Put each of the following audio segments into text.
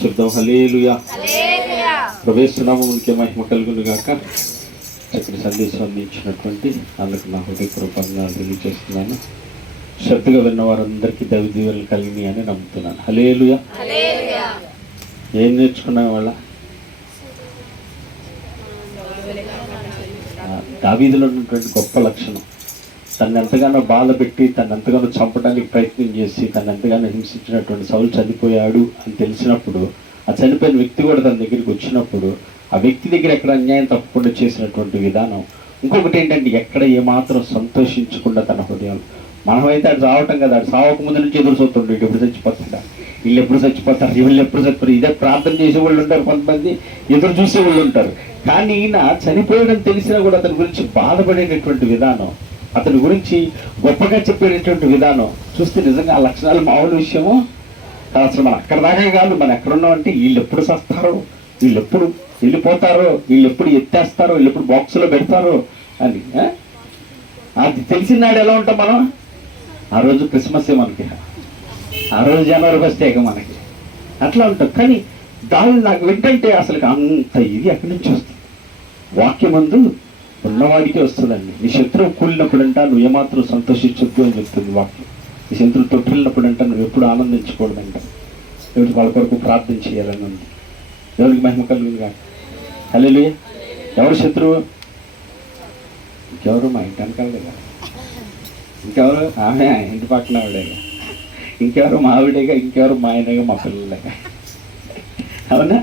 శుద్ధం హల్లెలూయా. ప్రవేశనామమునికి మహిమ కలుగును గాక. చక్కటి సందేశం అందించినటువంటి అందుకు నా హృదయపూర్వకంగా తెలియజేస్తున్నాను. శ్రద్ధగా విన్న వారందరికీ దైవ దీవెనలు కలిగినాయి అని నమ్ముతున్నాను. హల్లెలూయా. ఏం నేర్చుకున్నాం వాళ్ళ? దావీదులో ఉన్నటువంటి గొప్ప లక్షణం, తను ఎంతగానో బాధ పెట్టి, తను ఎంతగానో చంపడానికి ప్రయత్నం చేసి, తను ఎంతగానో హింసించినటువంటి సౌలు చనిపోయాడు అని తెలిసినప్పుడు, ఆ చనిపోయిన వ్యక్తి కూడా తన దగ్గరికి వచ్చినప్పుడు ఆ వ్యక్తి దగ్గర ఎక్కడ అన్యాయం తప్పకుండా చేసినటువంటి విధానం. ఇంకొకటి ఏంటంటే, ఎక్కడ ఏమాత్రం సంతోషించకుండా తన హృదయం. మనమైతే అది రావటం కదా, అది సావక ముందు నుంచి ఎదురు చూస్తుండే, ఎప్పుడు చచ్చిపోతాడా, వీళ్ళు ఎప్పుడు చచ్చిపోతారు, వీళ్ళు ఎప్పుడు చచ్చిపోతారు. ఇదే ప్రార్థన చేసే వాళ్ళు ఉంటారు, కొంతమంది ఎదురు చూసే వాళ్ళు ఉంటారు. కానీ ఈయన చనిపోయడం తెలిసినా కూడా అతని గురించి బాధపడేటటువంటి విధానం, అతని గురించి గొప్పగా చెప్పేటటువంటి విధానం చూస్తే నిజంగా ఆ లక్షణాలు మామూలు విషయము కాదు. అసలు మనం అక్కడ దాకా కాదు, మనం ఎక్కడున్నామంటే వీళ్ళు ఎప్పుడు చస్తారో, వీళ్ళు ఎప్పుడు వెళ్ళిపోతారో, వీళ్ళు ఎప్పుడు ఎత్తేస్తారో, వీళ్ళు ఎప్పుడు బాక్సులో పెడతారో అని. అది తెలిసినాడు ఎలా ఉంటాం మనం? ఆ రోజు క్రిస్మస్ మనకి, ఆ రోజు జనవరి ఫస్టే మనకి అట్లా ఉంటాం. కానీ దాన్ని నాకు వింటంటే అసలు అంత ఇది ఎక్కడి నుంచి వస్తుంది? వాక్యమందు ఉన్నవాడికే వస్తుందండి. నీ శత్రువు కూలినప్పుడంట నువ్వు ఏమాత్రం సంతోషించొద్దు అని చెప్తుంది వాక్యం. నీ శత్రువు తొట్టిల్లినప్పుడంట నువ్వు ఎప్పుడు ఆనందించకూడదంట. ఎవరికి వాళ్ళ కొరకు ప్రార్థన చేయాలని ఉంది. ఎవరికి మహిమ కలుగుతుంది కాదు. హల్లెలూయా. ఎవరు శత్రువు? ఇంకెవరు? మా ఇంటి వెనకాలగా. ఇంకెవరు? ఆమె ఇంటి పక్కన ఆవిడేగా. ఇంకెవరు? మా ఆవిడేగా. ఇంకెవరు? మా ఆయనగా, మా పిల్లలేగా. అవునా?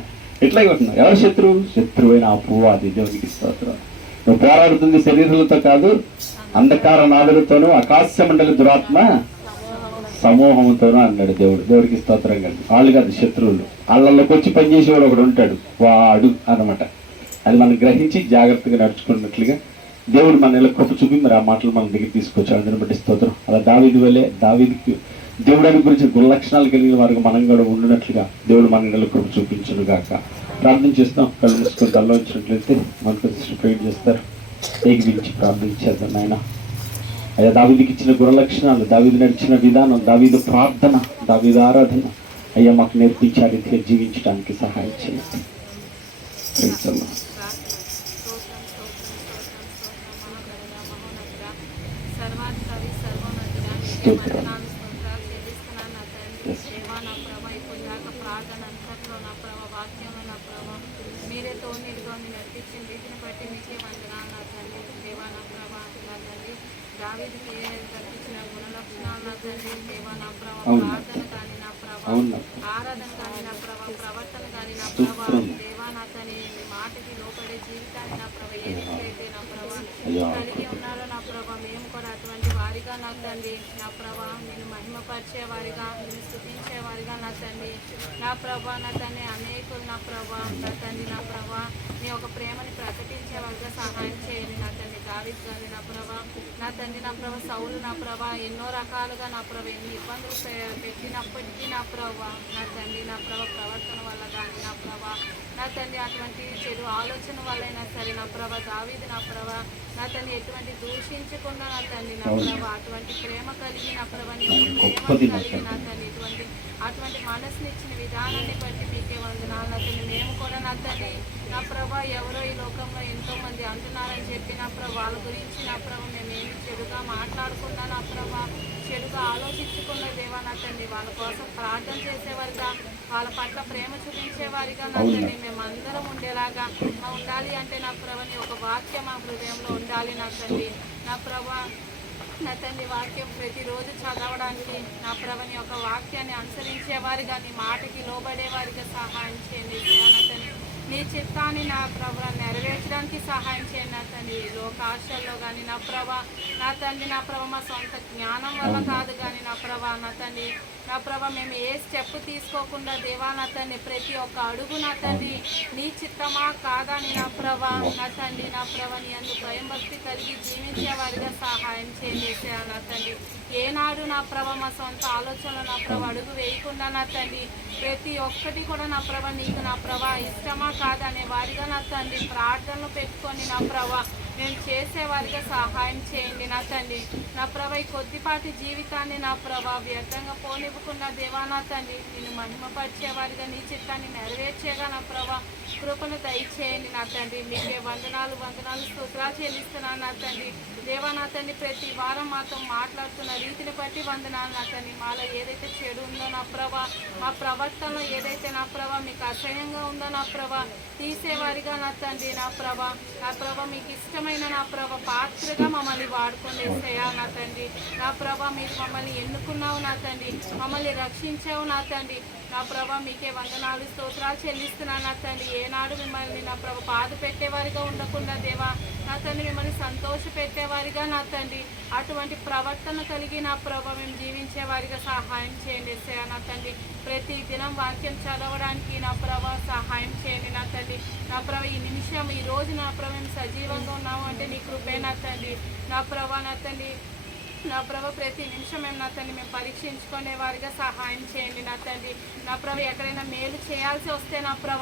ఎట్లాగే ఉంటున్నావు. ఎవరు శత్రువు? శత్రువైన అపవాది. దేవునికి స్తోత్రం. నువ్వు పోరాడుతుంది శరీరాలతో కాదు, అంధకార నాదులతోనూ ఆకాశ మండలి దురాత్మ సమూహంతోనూ అన్నాడు దేవుడు. దేవుడికి స్తోత్రం కాదు. వాళ్ళు కాదు శత్రువులు. వాళ్ళకి వచ్చి పనిచేసేవాడు ఒకడు ఉంటాడు, వాడు అనమాట. అది మనం గ్రహించి జాగ్రత్తగా నడుచుకున్నట్లుగా దేవుడు మన నెల కృప చూపి మరి ఆ మాటలు మన దగ్గర తీసుకొచ్చాడు. అందుని బట్టి స్తోత్రం. అలా దావీదు వల్లే దావీదుకి దేవుడి గురించి గుణలక్షణాలు కలిగిన వారికి మనం కూడా ఉండినట్లుగా దేవుడు మన నెల కృప చూపించును గాక. ప్రార్థన చేస్తాం. కళ్ళు మూసుకొని తల్లో వచ్చినట్లయితే మనకు ప్రేర్ చేస్తారు. ఏకీవించి ప్రార్థన చేద్దాం. నాయన అయ్యా, దావీదుకి ఇచ్చిన గుణలక్షణాలు, దావీదు నడిచిన విధానం, దావీదు ప్రార్థన, దావీదు ఆరాధన అయ్యా మాకు నేర్పించి ఆ రీతిగా జీవించడానికి సహాయం చేయండి. మీరే తోడుగా నడిపించిన రీతిని బట్టి మీకే వందనాలు నా తండ్రి. దేవా నా ప్రభా నా తండ్రి, దావీదుకి కల్పించిన గుణలక్షణాలు నా తండ్రి. దేవా నా ప్రభా ప్రార్థన కానీ, నా ప్రభా ఆరాధన కానీ, నా ప్రభా ప్రవర్తన కానీ, నా ప్రభా దేవా నా తండ్రి మీ మాటకి లోపడే జీవితాన్ని నా ప్రభా ఏ రీతికైతే నా ప్రభా కలిగి ఉన్నారో నా ప్రభా మేము కూడా అటువంటి వారిగా నా తండ్రి, నా ప్రభా నేను మహిమపరిచేవారిగా, నేను స్తుతించేవారిగా నా తండ్రి, నా ప్రభా నా తండ్రి అనేకులు నా ప్రభా నా తండ్రి, నా ప్రభా మీ యొక్క ప్రేమని ప్రకటించేవారిగా సహాయం చేయండి నా తండ్రి. దావీదు కానీ నా ప్రభా నా తండ్రి, నా ప్రభా సౌలు నా ప్రభా ఎన్నో రకాలుగా నా ప్రభా ఎన్ని ఇబ్బందులు పెట్టినప్పటికీ నా ప్రభా నా తండ్రి, నా ప్రభా ప్రవర్తన వల్ల కానీ నా ప్రభా నా తండ్రి అటువంటి చెడు ఆలోచన వల్లైనా సరే నా ప్రభా దావీదు నా ప్రభా నా తండ్రి ఎటువంటి దూషించకుండా నా తండ్రి, నా ప్రభా అటువంటి ప్రేమ కలిగి నా ప్రభా నీ యొక్క ప్రేమ కలిగి నా తండ్రి అటువంటి మనసుని ఇచ్చిన విధానాన్ని బట్టి మీకే వందనాలు నా తండ్రి. మేము కూడా నా తండ్రి, నా ప్రభా ఎవరో ఈ లోకంలో ఎంతో మంది అంటున్నారని చెప్పి నా ప్రభా వాళ్ళ గురించి నా ప్రభా మేమేమి చెడుగా మాట్లాడకుండా, నా ప్రభా చెడుగా ఆలోచించుకున్న దేవా నా తండ్రి వాళ్ళ కోసం ప్రార్థన చేసేవారిగా, వాళ్ళ పట్ల ప్రేమ చూపించేవారిగా నా తండ్రి మేమందరం ఉండేలాగా ఉండాలి. అంటే నా ప్రభా నీ ఒక వాక్యం మా హృదయంలో ఉండాలి నా తండ్రి. నా ప్రభా నా తండ్రి వాక్యం ప్రతిరోజు చదవడానికి, నా ప్రభని యొక్క వాక్యాన్ని అనుసరించేవారిగా, నీ మాటకి లోబడేవారిగా సహాయం చేయండి నా తండ్రి. నీ చిత్తాన్ని నా ప్రభా నెరవేర్చడానికి సహాయం చేయండి నా తండ్రి. లోకాశల్లో కానీ నా ప్రభా నా తండ్రి, నా ప్రభా మా సొంత జ్ఞానం వల్ల కాదు కానీ నా ప్రభా నా తండ్రి, నా ప్రభా మేము ఏ స్టెప్ తీసుకోకుండా దేవా నా తండ్రి ప్రతి ఒక్క అడుగు నా తండ్రి నీ చిత్తమా కాదా అని నా ప్రభా నా తండ్రి, నా ప్రభా నీ అందు భయం భక్తి కలిగి జీవించేవారిగా సహాయం చేసేసా నా తండ్రి. ఏనాడు నా ప్రభా మా సొంత ఆలోచనలు నా ప్రభా అడుగు వేయకుండా నా తండ్రి ప్రతి ఒక్కటి కూడా నా ప్రభా నీకు నా ప్రభా ఇష్టమా కాదా అనే వారిగా నా తండ్రి ప్రార్థనలు పెట్టుకొని నా ప్రభా మేము చేసేవారిగా సహాయం చేయండి నా తండ్రి. నా ప్రభా ఈ కొద్దిపాటి జీవితాన్ని నా ప్రభా వ్యర్థంగా పోనివ్వకుండా దేవా నా తండ్రి నేను మహిమపరిచేవారిగా నీ చిత్తాన్ని నెరవేర్చేగా నా ప్రభా కృపను దయచేయండి నా తండ్రి. మీకే వందనాలు స్తోత్రాలు చెల్లిస్తున్నాను నా తండ్రి. దేవా నా తండ్రి ప్రతి వారం మాతో మాట్లాడుతున్న రీతిని బట్టి వందనాలు నా తండ్రి. మాలో ఏదైతే చెడు ఉందో నా ప్రభా, మా ప్రవర్తనలో ఏదైతే నా ప్రభా మీకు అసహ్యంగా ఉందో నా ప్రభా తీసేవారిగా నా తండ్రి. నా ప్రభా మీకు ఇష్టమైన నా ప్రభా పాత్రగా మమ్మల్ని వాడుకోండి యేసయ్యా నా తండ్రి. నా ప్రభా మీరు మమ్మల్ని ఎన్నుకున్నావు నా తండ్రి, మమ్మల్ని రక్షించావు నా తండ్రి. నా ప్రభా మీకే వందనాలు స్తోత్రాలు చెల్లిస్తున్నాను నా తండ్రి. ఏనాడు మిమ్మల్ని నా ప్రభా బాధ పెట్టేవారిగా ఉండకుండా దేవా నా తండ్రి మిమ్మల్ని సంతోష పెట్టేవారిగా నా తండ్రి అటువంటి ప్రవర్తన కలిగి నా ప్రభా మేము జీవించేవారిగా సహాయం చేయండి యేసయ్యా నా తండ్రి. ప్రతి దినం వాక్యం చదవడానికి నా ప్రభా సహాయం చేయండి నా తండ్రి. నా ప్రభా ఈ నిమిషం ఈ రోజు నా ప్రభా మేము సజీవంగా ఉన్నాము అంటే నీ కృపే నా తండ్రి. నా ప్రభా నా తండ్రి నా ప్రభ ప్రతి నిమిషం మేము నా తండ్రి మేము పరీక్షించుకునే వారిగా సహాయం చేయండి నా తండ్రి. నా ప్రభ ఎక్కడైనా మేలు చేయాల్సి వస్తే నా ప్రభ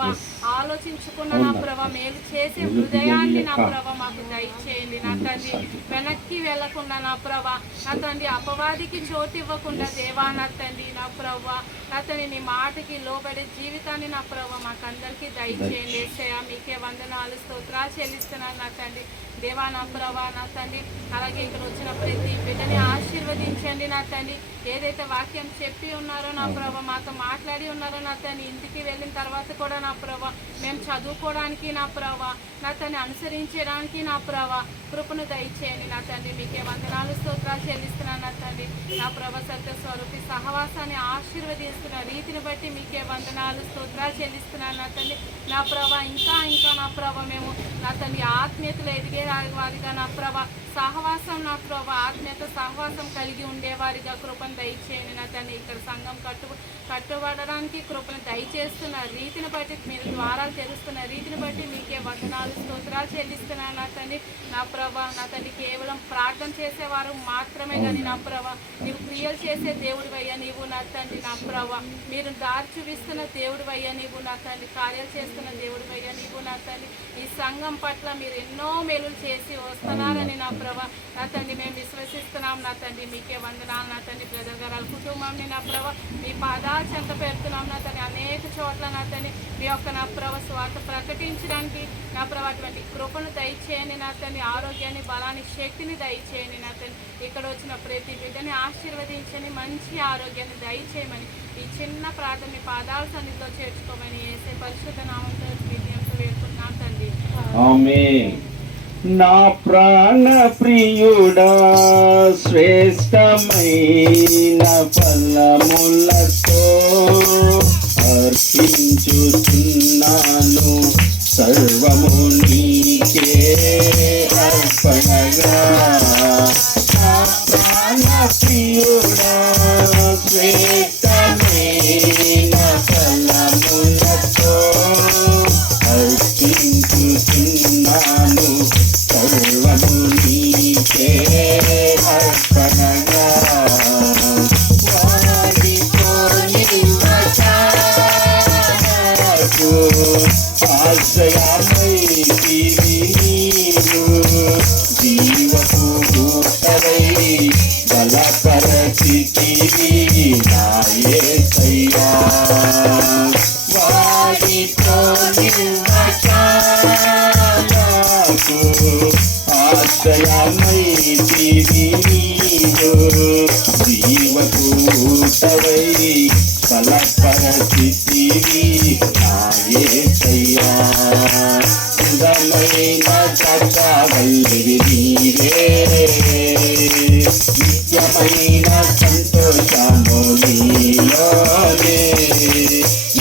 ఆలోచించుకున్న నా ప్రభ మేలు చేసే హృదయాన్ని నా ప్రభ మాకు దయచేయండి నా తండ్రి. వెనక్కి వెళ్లకుండా నా ప్రభ నా తండ్రి అపవాదికి చోటు ఇవ్వకుండా దేవా నా తండ్రి. నా ప్రభ నా తండ్రి నీ మాటకి లోబడే జీవితాన్ని నా ప్రభ మాకందరికీ దయచేయండి యేసయ్యా. మీకే వందనాలు స్తోత్రాలు చెల్లిస్తున్నాను నా తండ్రి. దేవా నా ప్రభా నా తండ్రి అలాగే ఇక్కడ వచ్చిన ప్రతి బిడ్డని ఆశీర్వదించండి నా తండ్రి. ఏదైతే వాక్యం చెప్పి ఉన్నారో నా ప్రభా మాతో మాట్లాడి ఉన్నారో నా తండ్రి ఇంటికి వెళ్ళిన తర్వాత కూడా నా ప్రభా మేము చదువుకోవడానికి నా ప్రభా నా తండ్రి అనుసరించడానికి నా ప్రభా కృపను దయచేయండి నా తండ్రి. మీకే వందనాలు స్తోత్రాలు చెల్లిస్తున్నాను నా తండ్రి. నా ప్రభా సత్య స్వరూపి సహవాసాన్ని ఆశీర్వదిస్తున్న రీతిని బట్టి మీకే వందనాలు స్తోత్రాలు చెల్లిస్తున్నాను నా తండ్రి. నా ప్రభా ఇంకా నా ప్రభా మేము నా తండ్రి ఆత్మీయతలు ఎదిగే వారిగా నా ప్రభా సహవాసం నా ప్రభా ఆత్మీయత సహవాసం కలిగి ఉండేవారిగా కృపను దయచేయండి నా తండ్రి. ఇక్కడ సంఘం కట్టుబడడానికి కృపను దయచేస్తున్న రీతిని బట్టి మీరు ద్వారాలు తెరుస్తున్న రీతిని బట్టి మీకే వందనాలు స్తోత్రాలు చెల్లిస్తున్నాను నా తండ్రి. నా ప్రభా నా తండ్రి కేవలం ప్రార్థన చేసేవారు మాత్రమే కానీ నా ప్రభా నీవు క్రియలు చేసే దేవుడు అయ్యా నీవు నా తండ్రి. నా ప్రభా మీరు దారి చూపిస్తున్న దేవుడు అయ్యా నీవు నా తండ్రి. కార్యాలు చేస్తున్న దేవుడు అయ్యా నీవు నా తండ్రి. ఈ సంఘం పట్ల మీరు ఎన్నో మేలులు చేసి వస్తున్నారని నా ప్రభా నా తండ్రి మేము విశ్వసిస్తున్నాం నా తండ్రి. మీకే వందనాలు నా తండ్రి. బ్రదర్ గారు కుటుంబాన్ని నా ప్రభా మీ పాదాలు చెంత పెడుతున్నాం నా తండ్రి. అనేక చోట్ల నా తండ్రి మీ యొక్క నా ప్రభా స్వార్థ ప్రకటించడానికి నా ప్రభా అటువంటి కృపను దయచేయండి నా తండ్రి. ఆరోగ్యాన్ని బలాన్ని శక్తిని దయచేయండి నా తండ్రి. ఇక్కడ వచ్చిన ప్రతి బిడ్డని ఆశీర్వదించండి, మంచి ఆరోగ్యాన్ని దయచేయమని ఈ చిన్న ప్రార్థన మీ పాదాల సన్నిధిలో చేర్చుకోమని యేసే పరిశుద్ధ నామంతో విజయంతో వేడుకుంటున్నాం తండ్రి. ఆమేన్. నా ప్రాణ ప్రియుడా శ్రేష్టమైన ఫలములతో అర్పించుతున్నాను సర్వము నీకే అర్పణగా. నా ప్రాణ ప్రియుడా శ్రేష్టమైన ఫలములతో అర్పించుతున్నాను సర్వము నీకే అర్పణగా. వాడిపోనివ్వకు ఆశ్రయమైతివి నీవు, జీవపు ఊటవై బలపరచితివి నా యేసయ్యా. వాడిపోనివ్వకు ఆశ్రయమైతివి నీవు, జీవపు ఊటవై బలపరచితివి నా యేసయ్యా. అందమైన చక్కవల్లివి నీవే, నిత్యమైన సంతోషము నీలోనే.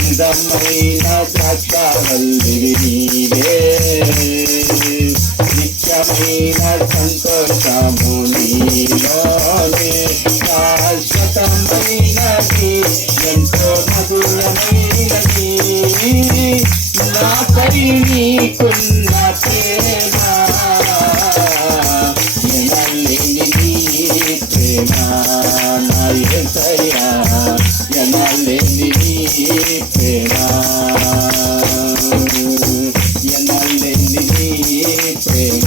అందమైన చక్కవల్లివి నీవే, నిత్యమైన సంతోషము నీలోనే. శాశ్వతమైనది ఎంతో మధురమైనది నాపై నీకున్న ప్రేమ, ఎనలేని నీ ప్రేమ నా యేసయ్యా, ఎనలేని నీ ప్రేమ, ఎనలేని నీ ప్రేమ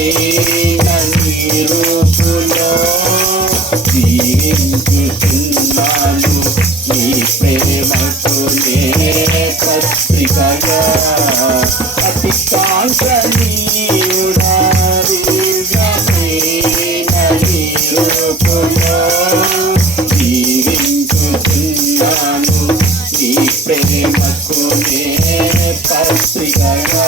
నీ రూపులో జీవించుతున్నాను నీ ప్రేమకు నే పత్రికగా అతి కాంక్షణీయుడా నీ రూపులో జీవించుతున్నాను నీ ప్రేమకు నే పత్రికగా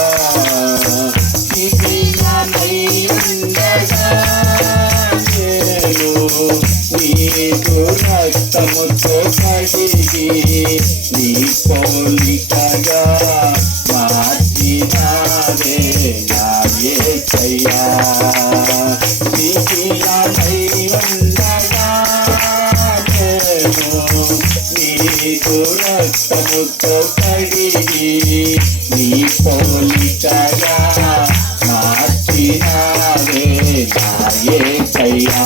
నీకు రక్తముతో కడిగి నీ పోలికగా మార్చినావే నా యేసయ్యా నీకిలానై ఉండగా నేను నీకు రక్తముతో కడిగి నీ పోలికగా మార్చినావే నా యేసయ్యా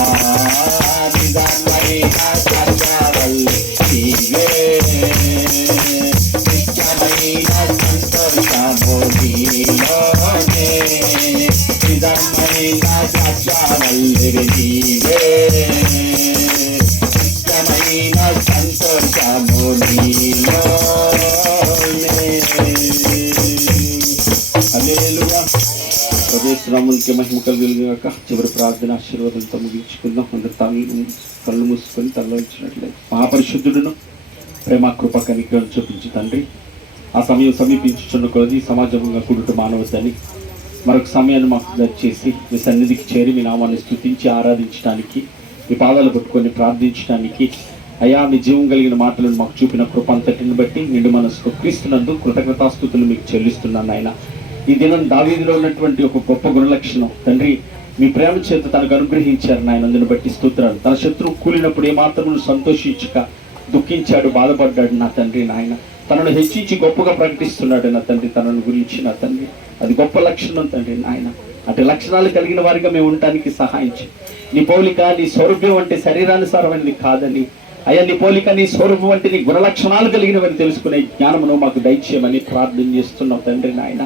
నిజమైన సర్వవల్లి నీవే నిత్యమైన సంతోషము నీలోనే నిజమైన సర్వవల్లి నీవే నిత్యమైన సంతోషము నీలోనే. హల్లెలూయా. పవిత్రమునికి మహిమ కలుగుగాక. చివరి ప్రార్థన ఆశీర్వాదంతో ముగించుకుందాం. అందరు కళ్ళు మూసుకొని తరలించినట్లయితే మహాపరిశుద్ధుడును ప్రేమ కృప కనికరం చూపించు తండ్రి, ఆ సమయం సమీపించుచున్న కొలది సమాజంగా కూడుట మానవద్దని మరొక సమయాన్ని మాకు దయచేసి మీ సన్నిధికి చేరి మీ నామాన్ని స్తుతించి ఆరాధించడానికి మీ పాదాలు పట్టుకొని ప్రార్థించడానికి అయా మీ జీవం కలిగిన మాటలను మాకు చూపిన కృప అంతటిని బట్టి నిండు మనసుతో క్రీస్తునందు కృతజ్ఞతాస్తుతులు మీకు చెల్లిస్తున్నాను ఆయన. ఈ దినం దావీదులో ఉన్నటువంటి ఒక గొప్ప గుణలక్షణం తండ్రి మీ ప్రేమ చేత తనకు అనుగ్రహించారు నాయన. అందుని బట్టి స్తోత్రాలు. తన శత్రువు కూలినప్పుడు ఏమాత్రము సంతోషించక దుఃఖించాడు, బాధపడ్డాడు నా తండ్రి నాయన. తనను హెచ్చించి గొప్పగా ప్రకటిస్తున్నాడు నా తండ్రి తనను గురించి నా తండ్రి. అది గొప్ప లక్షణం తండ్రి నాయన. అటు లక్షణాలు కలిగిన వారిగా మేము ఉండటానికి సహాయించి నీ పోలిక నీ సౌరభ్యం అంటే శరీరానుసారమైనది కాదని అయ్యా, నీ పోలిక నీ స్వరూపం వంటి నీ గుణలక్షణాలు కలిగినవని తెలుసుకునే జ్ఞానమును మాకు దయచేయమని ప్రార్థన చేస్తున్నాం తండ్రి నాయన.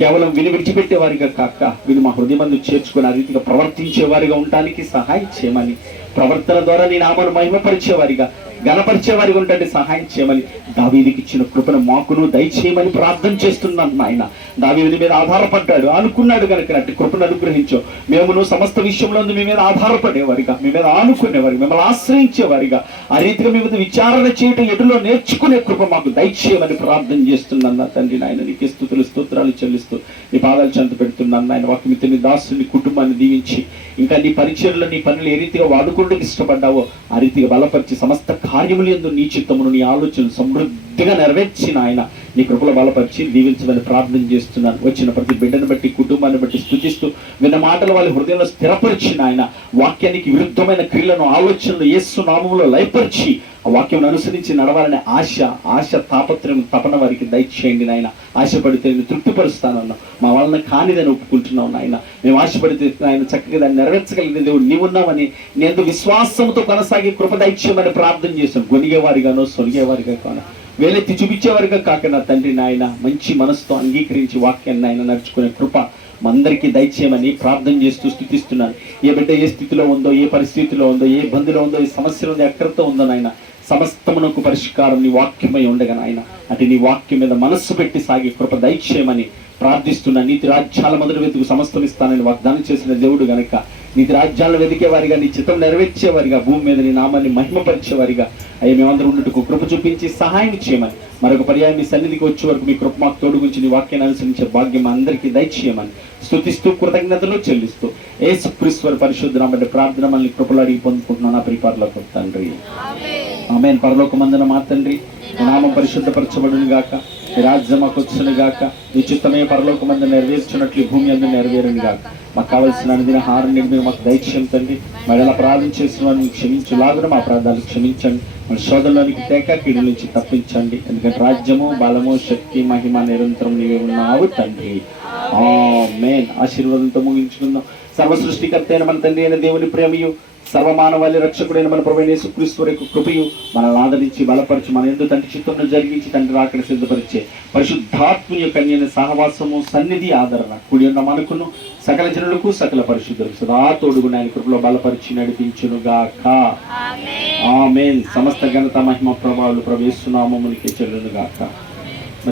కేవలం విని విడిచిపెట్టేవారిగా కాక విని మా హృదయమందు చేర్చుకుని ఆ రీతిగా ప్రవర్తించేవారిగా ఉండటానికి సహాయం చేయమని, ప్రవర్తన ద్వారా నీ నామాను మహిమపరిచేవారిగా గణపరిచేవారిగా ఉండటానికి సహాయం చేయమని దావీదుకి ఇచ్చిన కృపను మాకును దయచేయమని ప్రార్థన చేస్తున్నాను నాయన. దావీదు మీద ఆధారపడ్డాడు అనుకున్నాడు కనుక అట్టి కృపను అనుగ్రహించు. మేమును సమస్త విషయంలో మీ మీద ఆధారపడేవారిగా, మీ మీద ఆనుకునేవారిగా, మిమ్మల్ని ఆశ్రయించేవారిగా, ఆ రీతిగా మీ మీద విచారణ చేయడం ఎటులో నేర్చుకునే కృప మాకు దయచేయమని ప్రార్థన చేస్తున్నాను నా తండ్రి నాయన. నీకు స్తుతులు స్తోత్రాలు చెల్లిస్తూ నీ పాదాలు చెంత పెడుతున్నాను నాయన. వాక్యమిత్ర నీ దాసుని కుటుంబాన్ని దీవించి ఇంకా నీ పరిచయలో నీ పనులు ఏ రీతిగా వాడుకోవడానికి ఇష్టపడ్డావో ఆ రీతిగా బలపరిచి సమస్త కార్యములు యందు నీ చిత్తమును నీ ఆలోచనలు సమృద్ధిగా నెరవేర్చిన ఆయన నీ కృపలో బలపరిచి దీవించమని ప్రార్థన చేస్తున్నాను. వచ్చిన ప్రతి బిడ్డను బట్టి కుటుంబాన్ని బట్టి స్తుతిస్తూ విన్న మాటలు వాళ్ళ హృదయంలో స్థిరపరిచిన ఆయన వాక్యానికి విరుద్ధమైన క్రియలను ఆలోచనలు యేసు నామములో లయపరిచి ఆ వాక్యం అనుసరించి నడవాలనే ఆశ తాపత్రయం తపన వారికి దయచేయండి నాయన. ఆశపడితే నేను తృప్తిపరుస్తానన్నా మా వలన కానిదని ఒప్పుకుంటున్నావు నాయన. మేము ఆశపడితే ఆయన చక్కగా దాన్ని నెరవేర్చగలిగిన దేవుడు నీవున్నామని నేను విశ్వాసంతో కొనసాగి కృప దయచేయమని ప్రార్థన చేశాను. గొనిగేవారిగానో సొలిగేవారిగా కాను వేలెత్తి చూపించేవారిగా కాక నా తండ్రి నాయన మంచి మనసుతో అంగీకరించి వాక్యాన్ని ఆయన నడుచుకునే కృప మందరికీ దయచేయమని ప్రార్థన చేస్తూ స్తుతిస్తున్నాను. ఏ బిడ్డ ఏ స్థితిలో ఉందో, ఏ పరిస్థితిలో ఉందో, ఏ ఇబ్బందిలో ఉందో, ఏ సమస్యలో ఉందో, ఎక్కడితో ఉందో నాయన సమస్తమునకు పరిష్కారం నీ వాక్యమై ఉండగా నాయన అటు నీ వాక్యం మీద మనస్సు పెట్టి సాగే కృప దయచేయమని ప్రార్థిస్తున్నా. నీతి రాజ్యాల మొదటి వెతుకు సమస్తం ఇస్తానని వాగ్దానం చేసిన దేవుడు గనక నీతి రాజ్యాలను వెతికేవారిగా, నీ చిత్తం నెరవేర్చేవారిగా, భూమి మీద నీ నామాన్ని మహిమపరిచేవారిగా అయ్యా మేమందరూ ఉన్నట్టుకు కృప చూపించి సహాయం చేయమని, మరొక పర్యాయం మీ సన్నిధికి వచ్చే వరకు మీ కృప మాకు తోడు గురించి నీ వాక్యాన్ని అనుసరించే భాగ్యం అందరికీ దయచేయమని స్తుతిస్తూ కృతజ్ఞతలు చెల్లిస్తూ యేసుక్రీస్తు పరిశుద్ధ నామములో ప్రార్థన మనల్ని కృపలో అడిగి పొందుకుంటున్నాను ప్రిపరలోకి తండ్రి. ఆమేన్. పరలోకమందున మా తండ్రి నీ నామం పరిశుద్ధపరచబడును గాక, నీ రాజ్యం మాకు వచ్చును గాక, నీ చిత్తమే పరలోకమందు నెరవేర్చున్నట్లు భూమి అందు నెరవేరును గాక. మాకు కావలసిన అనుదిన ఆహారం మీరు మాకు దయచేయం తండ్రి. మరి ఎలా ప్రార్థన చేసిన వారిని క్షమించులాగున మా ప్రార్థనలు క్షమించండి. మన శోధనలోనికి తేక కీడు నుంచి తప్పించండి. ఎందుకంటే రాజ్యము బలము శక్తి మహిమ నిరంతరం నీవే ఉన్నావు తండ్రి. ఆమేన్. ఆశీర్వాదంతో ముగించుకుందాం. సర్వ సృష్టికర్త అయిన మన తండ్రి అయిన దేవుని ప్రేమయు, సర్వమానవాళి రక్షకుడైన మన ప్రభువైన యేసుక్రీస్తు యొక్క కృపయు మనల్ని ఆదరించి బలపరిచి మన యందు తండ్రి చిత్తమును జరిగించి తండ్రి రాకడ సిద్ధపరిచే పరిశుద్ధాత్మ యొక్క అన్యోన్య సహవాసము, సన్నిధి, ఆదరణ కూడి ఉన్న మనకును సకల జనులకు సకల పరిశుద్ధులకు సదా తోడుగున ఆయన కృపలో బలపరిచి నడిపించును గాక. ఆమేన్. సమస్త ఘనత మహిమ ప్రభావాలు ప్రవేశిస్తున్నాము చెల్లును గాక.